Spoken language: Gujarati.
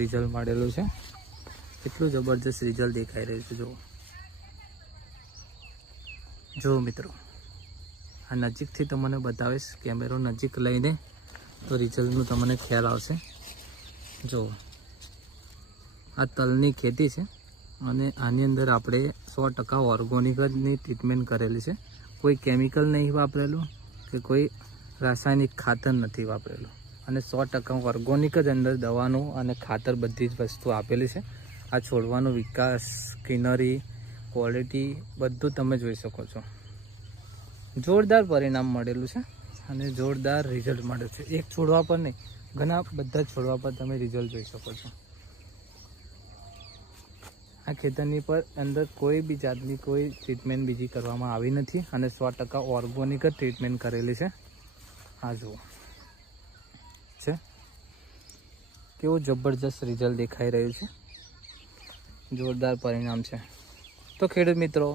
રિઝલ્ટ મળેલું છે. કેટલું જબરજસ્ત રિઝલ્ટ દેખાઈ રહ્યું છે. જો મિત્રો, આ નજીકથી તમને બતાવીશ, કેમેરો નજીક લઈને તો રિઝલ્ટનું તમને ખ્યાલ આવશે. જો આ તલની ખેતી છે અને આની અંદર આપણે 100% ઓર્ગોનિકની ટ્રીટમેન્ટ કરેલી છે. કોઈ કેમિકલ નહીં વાપરેલું કે કોઈ રાસાયણિક ખાતર નથી વાપરેલું અને 100% ઓર્ગોનિક જ અંદર દવાનું અને ખાતર બધી જ વસ્તુ આપેલી છે. આ છોડવાનો વિકાસ, સ્કીનરી, ક્વોલિટી બધું તમે જોઈ શકો છો. જોરદાર પરિણામ મળેલું છે અને જોરદાર રિઝલ્ટ મળે છે. એક છોડવા પર નહીં, ઘણા બધા છોડવા પર તમે રિઝલ્ટ જોઈ શકો છો. આ ખેતરની પર અંદર કોઈ બી જાતની કોઈ ટ્રીટમેન્ટ બીજી કરવામાં આવી નથી અને 100% ઓર્ગોનિક જ ટ્રીટમેન્ટ કરેલી છે. આ જુઓ છે કેવું જબરજસ્ત રિઝલ્ટ દેખાઈ રહ્યું છે. જોરદાર પરિણામ છે. તો ખેડૂત મિત્રો,